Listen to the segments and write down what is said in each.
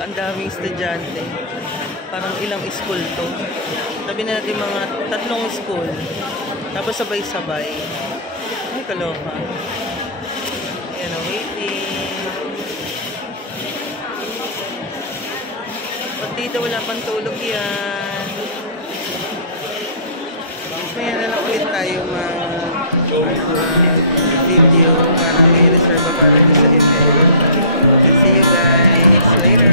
ang daming estudyante. Parang ilang school to. Sabi na natin mga 3 school. Tapos sabay-sabay. Ay, kaloka. Ayan, waiting. Ba't dito wala pang tulog yan? Kaya na lang ulit tayo mag-video para may reserve para sa event. See you guys later!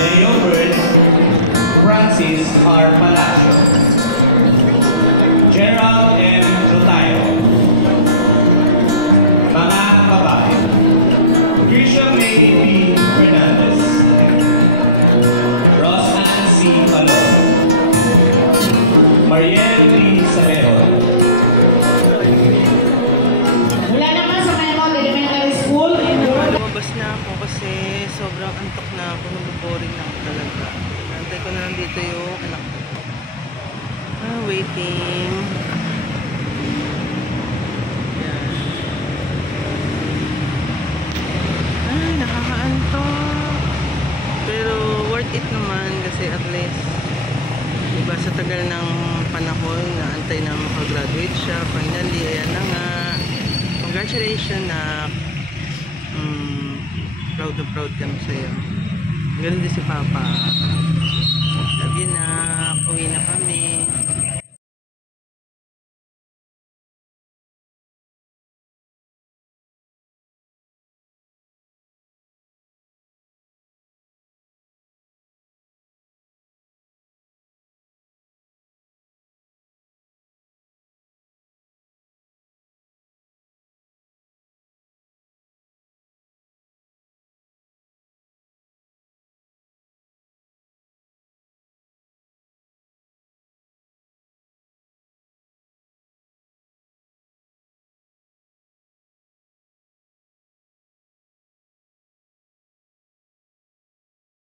Leo Bird, Francis R. Palacio, Gerald M. Rutayo, mga babae, Trisha May B. Fernandez, Rosanne C. Palon, Mariel P. Sabero. Wala naman sa Maymont Elementary School. Lumabas na ako kasi sobrang antok na ako. Nag-boring na ako talaga. Nantay ko na lang dito yung anak ko. Waiting. Yan. Ay, nakakaantok. Pero worth it naman kasi at least diba sa tagal ng panahon na antay na makagraduate siya. Finally, ayan na nga. Congratulations na proud na proud kami sa'yo. Ganun din si Papa. Sabi na, uwi na kami.